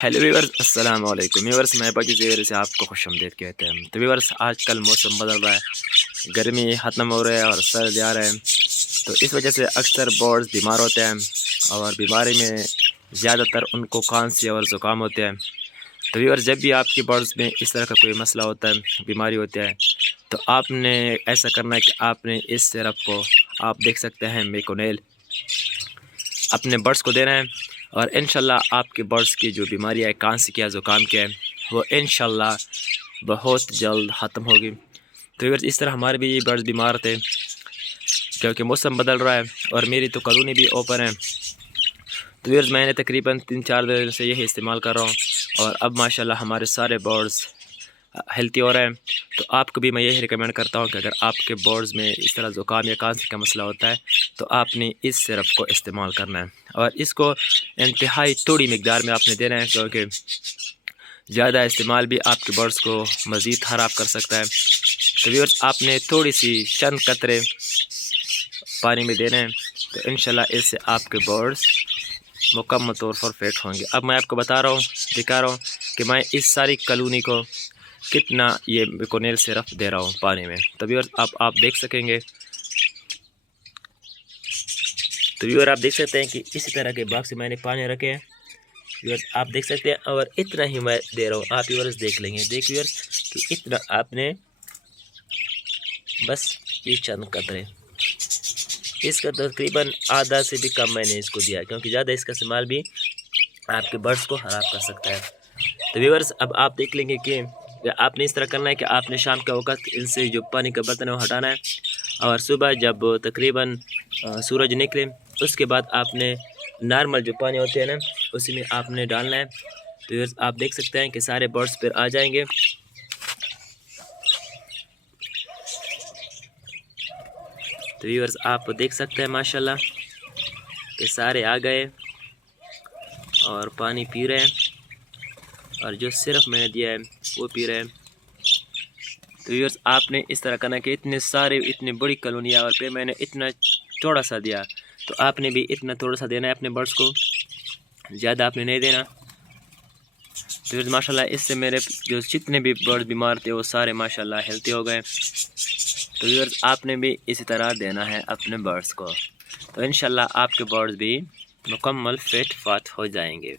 Hello viewers, अस्सलाम वालेकुम viewers. मैं बाकी ज़ेर से आपको खुशामदीद कहते हैं। तो व्यूअर्स, आजकल मौसम बदल रहा है, गर्मी ख़त्म हो रहा है और सर्दी आ रहा है। तो इस वजह से अक्सर बर्ड्स बीमार होते हैं और बीमारी में ज़्यादातर उनको खांसी और ज़ुकाम होते हैं। तो व्यूअर्स, जब भी आपके बर्ड्स में इस तरह का कोई मसला होता है, बीमारी होती है, तो आपने ऐसा करना है कि आपने इस सिरप को, आप देख सकते हैं, मेकोनेल, अपने बर्ड्स को देना है और इंशाल्लाह आपके बर्ड्स की जो बीमारी है, खांसी की या ज़ुकाम की है, वो इंशाल्लाह बहुत जल्द ख़त्म होगी। तो व्यूअर्स, इस तरह हमारे भी बर्ड्स बीमार थे क्योंकि मौसम बदल रहा है और मेरी तो कॉलोनी भी ओपन है। तो व्यूअर्स, मैंने तकरीबन 3-4 दिन से यही इस्तेमाल कर रहा हूँ और अब माशाल्लाह हमारे सारे बर्ड्स हेल्थी हो रहे हैं। तो आपको भी मैं यही रिकमेंड करता हूँ कि अगर आपके बर्ड्स में इस तरह ज़ुकाम या खांसी का मसला होता है, तो आपने इस सिरप को इस्तेमाल करना है और इसको इंतहाई थोड़ी मिकदार में आपने देना है, क्योंकि ज़्यादा इस्तेमाल भी आपके बर्ड्स को मज़ीद ख़राब कर सकता है। तो व्यूअर्स, आपने थोड़ी सी चंद कतरे पानी में देने हैं, तो इंशाल्लाह इससे आपके बर्ड्स मुकम्मल तौर पर फिट होंगे। अब मैं आपको बता रहा हूँ, दिखा रहा हूँ कि मैं इस सारी कॉलोनी को कितना ये मेकोनेल सिरप दे रहा हूँ पानी में। तो व्यूअर्स, आप देख सकेंगे। तो व्यूअर, आप देख सकते हैं कि इसी तरह के बॉक्स से मैंने पानी रखे हैं। व्यूअर्स, आप देख सकते हैं और इतना ही मैं दे रहा हूँ। आप व्यूअर्स देख लेंगे, देख व्यूअर्स कि इतना आपने, बस ये चंद कतरे, इसका तकरीबन आधा से भी कम मैंने इसको दिया, क्योंकि ज़्यादा इसका इस्तेमाल भी आपके बर्ड्स को ख़राब कर सकता है। तो व्यूअर्स, अब आप देख लेंगे कि आपने इस तरह करना है कि आपने शाम के वक्त इनसे जो पानी का बर्तन है वो हटाना है और सुबह जब तकरीबन सूरज निकले उसके बाद आपने नॉर्मल जो पानी होते हैं ना, उसी में आपने डालना है। तो व्यूअर्स, आप देख सकते हैं कि सारे बर्ड्स फिर आ जाएंगे। तो व्यूअर्स, आप देख सकते हैं माशाल्लाह कि सारे आ गए और पानी पी रहे हैं और जो सिरप मैंने दिया है वो पी रहे हैं। तो व्यूअर्स, आपने इस तरह करना कि इतने सारे, इतनी बड़ी कॉलोनी है और फिर मैंने इतना थोड़ा सा दिया, तो आपने भी इतना थोड़ा सा देना है अपने बर्ड्स को, ज़्यादा आपने नहीं देना। तो व्यूअर्स, माशाल्लाह इससे मेरे जो जितने भी बर्ड बीमार थे वो सारे माशाल्लाह हेल्थी हो गए। तो व्यूअर्स, आपने भी इसी तरह देना है अपने बर्ड्स को, तो इंशाल्लाह आपके बर्ड्स भी मुकम्मल फिट फाट हो जाएंगे।